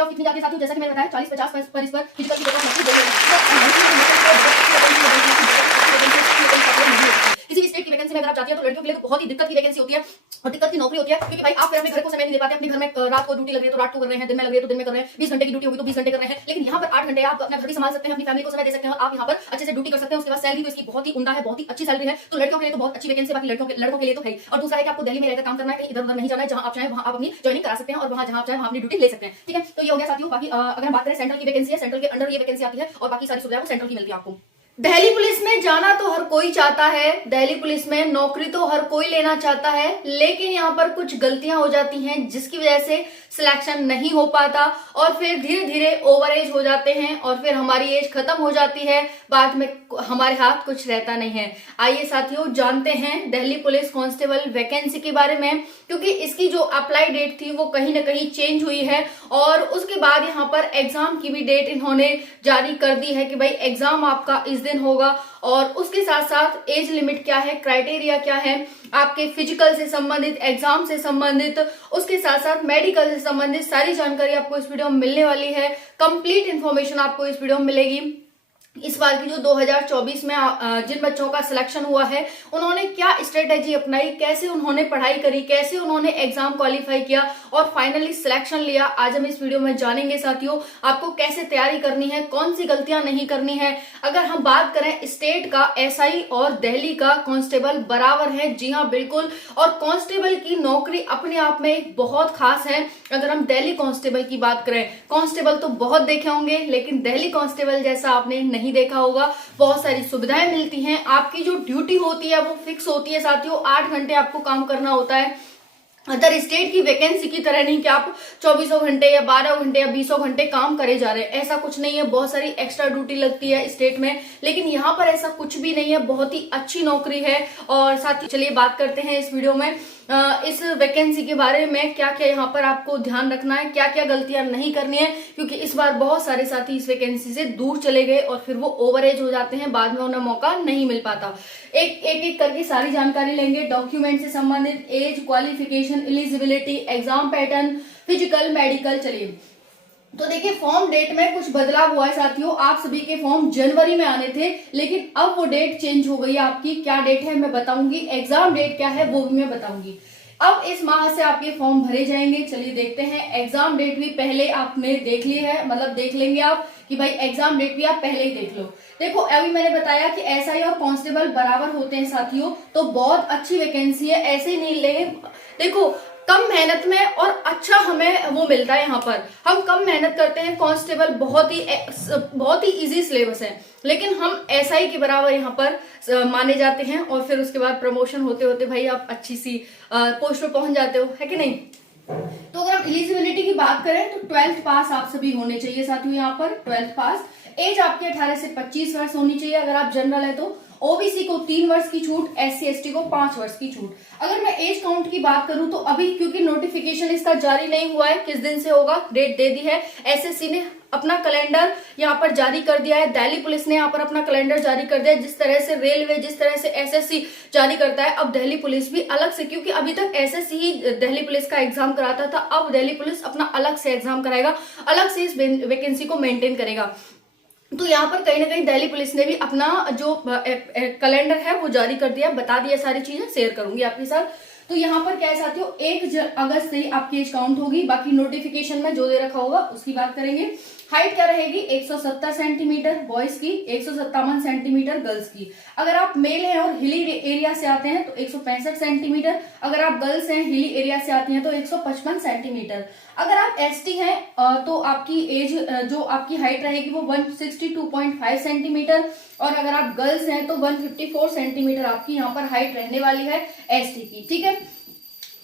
Cut off कितनी जाती है साथियों, जैसा कि मैंने बताया 40-50 पर इस पर फिजिकल की कट ऑफ किसी भी स्टेट की वैकेंसी में अगर आप चाहती हैं तो लड़कियों के लिए तो बहुत ही दिक्कत की वैकेंसी होती है और दिक्कत की नौकरी होती है, क्योंकि भाई आप फिर अपने घर को समय नहीं दे पाते। अपने घर में रात को ड्यूटी लग रही है तो रात को कर रहे हैं, दिन में लग रही है तो दिन में कर रहे हैं, 20 घंटे की ड्यूटी होगी तो 20 घंटे कर रहे हैं, लेकिन यहाँ पर 8 घंटे आप अपना घर भी संभाल सकते हैं, अपनी फैमिली को समय दे सकते हैं और आप यहाँ पर अच्छे से ड्यूटी कर सकते हैं। उसके बाद सैलरी तो इसकी बहुत ही उम्दा है, बहुत ही अच्छी सैलरी है, तो लड़कियों के लिए तो बहुत अच्छी वैकेंसी, बाकी लड़कों के लिए तो है। और दूसरा है कि आपको दिल्ली में रहकर काम करना है, कहीं इधर उधर नहीं जाना है, जहां आप चाहें वहां आप अपनी ज्वाइनिंग करा सकते हैं और वहां जहां आप चाहें वहां अपनी ड्यूटी ले सकते हैं। ठीक है, तो ये हो गया साथियों। बाकी अगर हम बात करें सेंट्रल की वैकेंसी है, सेंट्रल के अंडर ये वैकेंसी आती है और बाकी सारी सुविधाएं सेंट्रल की मिलती है आपको। दिल्ली पुलिस में जाना तो हर कोई चाहता है, दिल्ली पुलिस में नौकरी तो हर कोई लेना चाहता है, लेकिन यहाँ पर कुछ गलतियां हो जाती हैं जिसकी वजह से सिलेक्शन नहीं हो पाता और फिर धीरे धीरे ओवर एज हो जाते हैं और फिर हमारी एज खत्म हो जाती है, बाद में हमारे हाथ कुछ रहता नहीं है। आइए साथियों जानते हैं दिल्ली पुलिस कांस्टेबल वैकेंसी के बारे में, क्योंकि इसकी जो अप्लाई डेट थी वो कहीं ना कहीं चेंज हुई है और उसके बाद यहाँ पर एग्जाम की भी डेट इन्होंने जारी कर दी है कि भाई एग्जाम आपका इस दिन होगा और उसके साथ साथ एज लिमिट क्या है, क्राइटेरिया क्या है, आपके फिजिकल से संबंधित, एग्जाम से संबंधित, उसके साथ साथ मेडिकल से संबंधित सारी जानकारी आपको इस वीडियो में मिलने वाली है। कंप्लीट इन्फॉर्मेशन आपको इस वीडियो में मिलेगी। इस बार की जो 2024 में जिन बच्चों का सिलेक्शन हुआ है उन्होंने क्या स्ट्रेटेजी अपनाई, कैसे उन्होंने पढ़ाई करी, कैसे उन्होंने एग्जाम क्वालिफाई किया और फाइनली सिलेक्शन लिया, आज हम इस वीडियो में जानेंगे साथियों। आपको कैसे तैयारी करनी है, कौन सी गलतियां नहीं करनी है। अगर हम बात करें स्टेट का एसआई और दिल्ली का कांस्टेबल बराबर है, जी हाँ बिल्कुल, और कांस्टेबल की नौकरी अपने आप में बहुत खास है। अगर हम दिल्ली कांस्टेबल की बात करें, कांस्टेबल तो बहुत देखे होंगे लेकिन दिल्ली कांस्टेबल जैसा आपने नहीं देखा होगा। बहुत सारी सुविधाएं मिलती हैं, आपकी जो ड्यूटी होती है वो फिक्स होती है साथियों, 8 घंटे आपको काम करना होता है। अदर स्टेट की वैकेंसी की तरह नहीं कि आप 24 घंटे या 12 घंटे या 20 घंटे काम करे जा रहे हैं, ऐसा कुछ नहीं है। बहुत सारी एक्स्ट्रा ड्यूटी लगती है स्टेट में, लेकिन यहाँ पर ऐसा कुछ भी नहीं है, बहुत ही अच्छी नौकरी है। और साथ ही चलिए बात करते हैं इस वीडियो में इस वैकेंसी के बारे में, क्या क्या यहाँ पर आपको ध्यान रखना है, क्या क्या गलतियां नहीं करनी है, क्योंकि इस बार बहुत सारे साथी इस वैकेंसी से दूर चले गए और फिर वो ओवरेज हो जाते हैं, बाद में उन्हें मौका नहीं मिल पाता। एक करके सारी जानकारी लेंगे, डॉक्यूमेंट से संबंधित, age, qualification, eligibility, exam pattern, physical, medical. चलिए तो देखिए फॉर्म डेट में कुछ बदलाव हुआ है साथियों। आप सभी के फॉर्म जनवरी में आने थे, लेकिन अब वो डेट चेंज हो गई है आपकी। क्या डेट है मैं बताऊंगी, एग्जाम डेट क्या है वो भी मैं बताऊंगी। अब इस माह से आपके फॉर्म भरे जाएंगे। चलिए देखते हैं, एग्जाम डेट भी पहले आपने देख ली है, मतलब देख लेंगे आप कि भाई एग्जाम डेट भी आप पहले ही देख लो। देखो अभी मैंने बताया कि एसआई और कांस्टेबल बराबर होते हैं साथियों, तो बहुत अच्छी वैकेंसी है, ऐसे ही नहीं ले। देखो कम मेहनत में और अच्छा हमें वो मिलता है। यहाँ पर हम कम मेहनत करते हैं, कांस्टेबल बहुत ही इजी सिलेबस है, लेकिन हम एसआई के बराबर यहाँ पर माने जाते हैं और फिर उसके बाद प्रमोशन होते होते भाई आप अच्छी सी पोस्ट पे पहुंच जाते हो, है कि नहीं। तो अगर हम एलिजिबिलिटी की बात करें तो 12th पास आप सभी होने चाहिए साथियों। यहाँ पर 12th पास, एज आपकी 18 से 25 वर्ष होनी चाहिए अगर आप जनरल है तो। ओबीसी को 3 वर्ष की छूट, एससी एसटी को 5 वर्ष की छूट। अगर मैं एज काउंट की बात करूं तो अभी क्योंकि नोटिफिकेशन इसका जारी नहीं हुआ है, किस दिन से होगा डेट दे दी है, एसएससी ने अपना कैलेंडर यहाँ पर जारी कर दिया है, दिल्ली पुलिस ने यहाँ पर अपना कैलेंडर जारी कर दिया है। जिस तरह से रेलवे, जिस तरह से एसएससी जारी करता है, अब दिल्ली पुलिस भी अलग से, क्योंकि अभी तक एसएससी ही दिल्ली पुलिस का एग्जाम कराता था, अब दिल्ली पुलिस अपना अलग से एग्जाम कराएगा, अलग से इस वैकेंसी को मेंटेन करेगा। तो यहाँ पर कहीं ना कहीं दिल्ली पुलिस ने भी अपना जो कैलेंडर है वो जारी कर दिया, बता दिया, सारी चीजें शेयर करूंगी आपके साथ। तो यहाँ पर क्या है साथियों, 1 अगस्त से आपकी एज काउंट होगी, बाकी नोटिफिकेशन में जो दे रखा होगा उसकी बात करेंगे। हाइट क्या रहेगी, 170 सेंटीमीटर बॉयज की, 157 सेंटीमीटर गर्ल्स की। अगर आप मेल हैं और हिली एरिया से आते हैं तो 165 सेंटीमीटर, अगर आप गर्ल्स हैं हिली एरिया से आती हैं तो 155 सेंटीमीटर। अगर आप एसटी हैं तो आपकी एज जो आपकी हाइट रहेगी वो 162.5 सेंटीमीटर, और अगर आप गर्ल्स हैं तो 154 सेंटीमीटर आपकी यहाँ पर हाइट रहने वाली है एसटी की। ठीक है,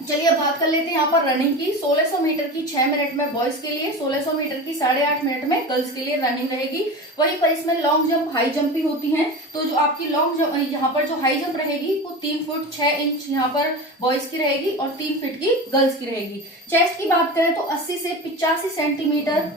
चलिए अब बात कर लेते हैं यहाँ पर रनिंग की। 1600 मीटर की 6 मिनट में बॉयज के लिए, 1600 मीटर की 8.5 मिनट में गर्ल्स के लिए रनिंग रहेगी। वहीं पर इसमें लॉन्ग जंप, हाई जंप भी होती हैं। तो जो आपकी लॉन्ग जंप, यहाँ पर जो हाई जंप रहेगी वो 3 फुट 6 इंच यहाँ पर बॉयज की रहेगी और 3 फीट की गर्ल्स की रहेगी। चेस्ट की बात करें तो 80 से 85 सेंटीमीटर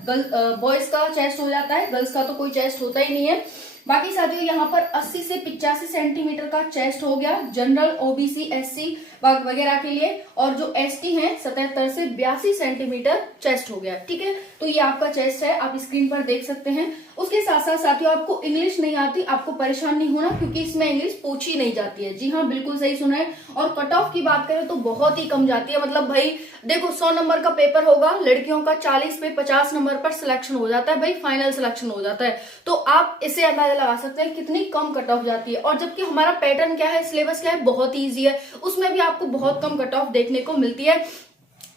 बॉयज का चेस्ट हो जाता है, गर्ल्स का तो कोई चेस्ट होता ही नहीं है। बाकी साथियों यहाँ पर 80 से 85 सेंटीमीटर का चेस्ट हो गया जनरल, ओबीसी, एससी वगैरह के लिए, और जो एसटी है 77 से 82 सेंटीमीटर चेस्ट हो गया। ठीक है, तो ये आपका चेस्ट है, आप स्क्रीन पर देख सकते हैं। उसके साथ साथ साथियों आपको इंग्लिश नहीं आती, आपको परेशान नहीं होना, क्योंकि इसमें इंग्लिश पूछी नहीं जाती है। जी हाँ, बिल्कुल सही सुना है। और कट ऑफ की बात करें तो बहुत ही कम जाती है। मतलब भाई देखो 100 नंबर का पेपर होगा, लड़कियों का 40 पे 50 नंबर पर सिलेक्शन हो जाता है भाई, फाइनल सिलेक्शन हो जाता है। तो आप इसे अंदाजा लगा सकते हैं कितनी कम कट ऑफ जाती है। और जबकि हमारा पैटर्न क्या है, सिलेबस क्या है, बहुत ईजी है, उसमें भी आपको बहुत कम कट ऑफ देखने को मिलती है।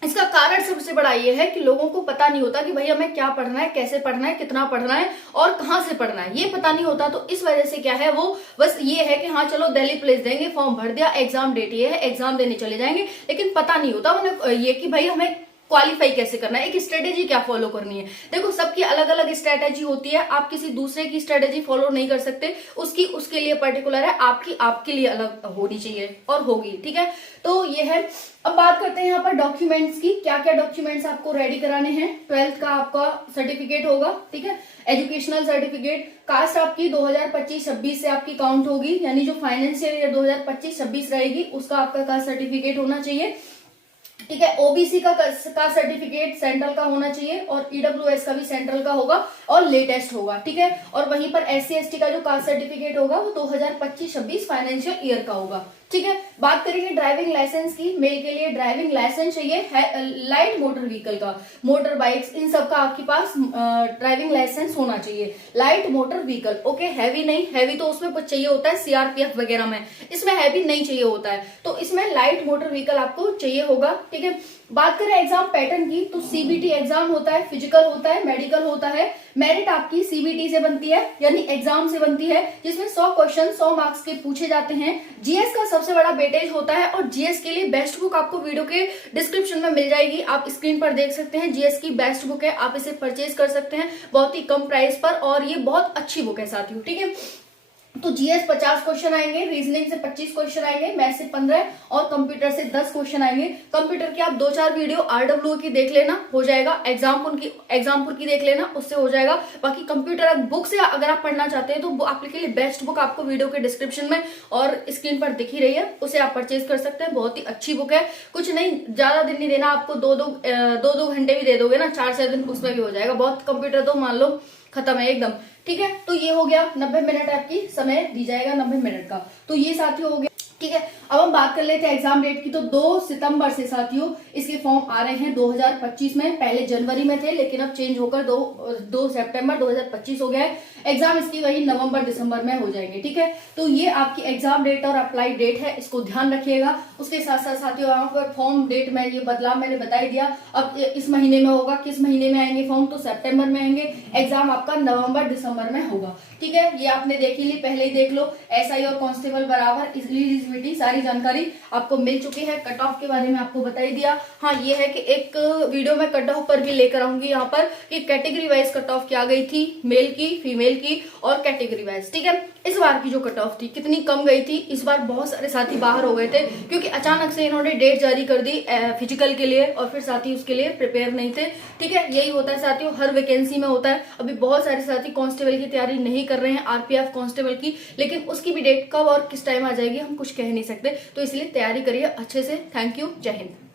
इसका कारण सबसे बड़ा ये है कि लोगों को पता नहीं होता कि भाई हमें क्या पढ़ना है, कैसे पढ़ना है, कितना पढ़ना है और कहाँ से पढ़ना है, ये पता नहीं होता। तो इस वजह से क्या है, वो बस ये है कि हाँ चलो दिल्ली पुलिस देंगे, फॉर्म भर दिया, एग्जाम डेट ये है, एग्जाम देने चले जाएंगे, लेकिन पता नहीं होता उन्हें ये कि भाई हमें क्वालिफाई कैसे करना है, एक स्ट्रेटेजी क्या फॉलो करनी है। देखो सबकी अलग अलग स्ट्रेटेजी होती है, आप किसी दूसरे की स्ट्रेटेजी फॉलो नहीं कर सकते, उसकी उसके लिए पर्टिकुलर है, आपकी आपके लिए अलग होनी चाहिए और होगी। ठीक है, तो ये है। अब बात करते हैं यहाँ पर डॉक्यूमेंट्स की, क्या क्या डॉक्यूमेंट्स आपको रेडी कराने हैं। 12th का आपका सर्टिफिकेट होगा, ठीक है, एजुकेशनल सर्टिफिकेट। कास्ट आपकी 2025-26 से आपकी काउंट होगी, यानी जो फाइनेंशियल ईयर 2025-26 रहेगी उसका आपका कास्ट सर्टिफिकेट होना चाहिए। ठीक है, ओबीसी का सर्टिफिकेट सेंट्रल का होना चाहिए और ईडब्ल्यूएस का भी सेंट्रल का होगा और लेटेस्ट होगा। ठीक है, और वहीं पर एससी एसटी का जो कास्ट सर्टिफिकेट होगा वो 2025-26 फाइनेंशियल ईयर का होगा। ठीक है, बात करेंगे ड्राइविंग लाइसेंस की। मेल के लिए ड्राइविंग लाइसेंस चाहिए लाइट मोटर व्हीकल का, मोटर बाइक्स, इन सब का आपके पास ड्राइविंग लाइसेंस होना चाहिए, light motor vehicle. Okay, heavy नहीं, हैवी तो उसमें कुछ चाहिए होता है सीआरपीएफ वगैरह में, इसमें हैवी नहीं चाहिए होता है, तो इसमें लाइट मोटर व्हीकल आपको चाहिए होगा। ठीक है, बात करें एग्जाम पैटर्न की तो सीबीटी एग्जाम होता है, फिजिकल होता है, मेडिकल होता है। मेरिट आपकी सीबीटी से बनती है, यानी एग्जाम से बनती है, जिसमें 100 क्वेश्चन 100 मार्क्स के पूछे जाते हैं। जीएस का सबसे बड़ा वेटेज होता है और जीएस के लिए बेस्ट बुक आपको वीडियो के डिस्क्रिप्शन में मिल जाएगी, आप स्क्रीन पर देख सकते हैं। जीएस की बेस्ट बुक है, आप इसे परचेज कर सकते हैं बहुत ही कम प्राइस पर, और ये बहुत अच्छी बुक है साथियों। ठीक है, तो जीएस 50 क्वेश्चन आएंगे, रीजनिंग से 25 क्वेश्चन आएंगे, मैथ से 15 और कंप्यूटर से 10 क्वेश्चन आएंगे। कंप्यूटर की आप 2-4 वीडियो आरडब्ल्यू की देख लेना, हो जाएगा। एग्जामपुर की देख लेना, उससे हो जाएगा। बाकी कंप्यूटर बुक से अगर आप पढ़ना चाहते हैं तो आपके लिए बेस्ट बुक आपको वीडियो के डिस्क्रिप्शन में और स्क्रीन पर दिख ही रही है, उसे आप परचेज कर सकते हैं। बहुत ही अच्छी बुक है, कुछ नहीं, ज्यादा दिन नहीं देना आपको, दो घंटे भी दे दोगे ना, 4-6 दिन उसमें भी हो जाएगा। बहुत कंप्यूटर तो मान लो खत्म है एकदम। ठीक है, तो ये हो गया 90 मिनट आपकी समय दी जाएगा 90 मिनट का, तो ये साथियों हो गया। ठीक है, अब हम बात कर लेते हैं एग्जाम डेट की। तो 2 सितंबर से साथियों इसके फॉर्म आ रहे हैं 2025 में, पहले जनवरी में थे लेकिन अब चेंज होकर 2 सितंबर 2025 हो गया है। एग्जाम इसकी वही नवंबर दिसंबर में हो जाएंगे। ठीक है, तो ये आपकी एग्जाम डेट और अप्लाई डेट है, इसको ध्यान रखिएगा। उसके साथ साथ साथियों यहाँ पर फॉर्म डेट में ये बदलाव मैंने बता ही दिया। अब इस महीने में होगा, किस महीने में आएंगे फॉर्म, तो सितंबर में आएंगे। एग्जाम आपका नवंबर दिसंबर में होगा। ठीक है, ये आपने देख ही ली, पहले ही देख लो। एसआई और कांस्टेबल बराबर इजिलिजिबिलिटी सारी जानकारी आपको मिल चुकी है। कट ऑफ के बारे में आपको बता ही दिया। हाँ, ये है कि एक वीडियो में कट ऑफ पर भी लेकर आऊंगी यहाँ पर कि कैटेगरी वाइज कट ऑफ क्या गई थी, मेल की, फीमेल की और कैटेगरी वाइज। ठीक है, इस बार की जो कट ऑफ थी कितनी कम गई थी। इस बार बहुत सारे साथी बाहर हो गए थे क्योंकि अचानक से इन्होंने डेट जारी कर दी फिजिकल के लिए, और फिर साथी उसके लिए प्रिपेयर नहीं थे। ठीक है, यही होता है साथियों, हर वैकेंसी में होता है। अभी बहुत सारे साथी कांस्टेबल की तैयारी नहीं कर रहे हैं, आरपीएफ कांस्टेबल की, लेकिन उसकी भी डेट कब और किस टाइम आ जाएगी हम कुछ कह नहीं सकते, तो इसलिए तैयारी करिए अच्छे से। थैंक यू, जय हिंद।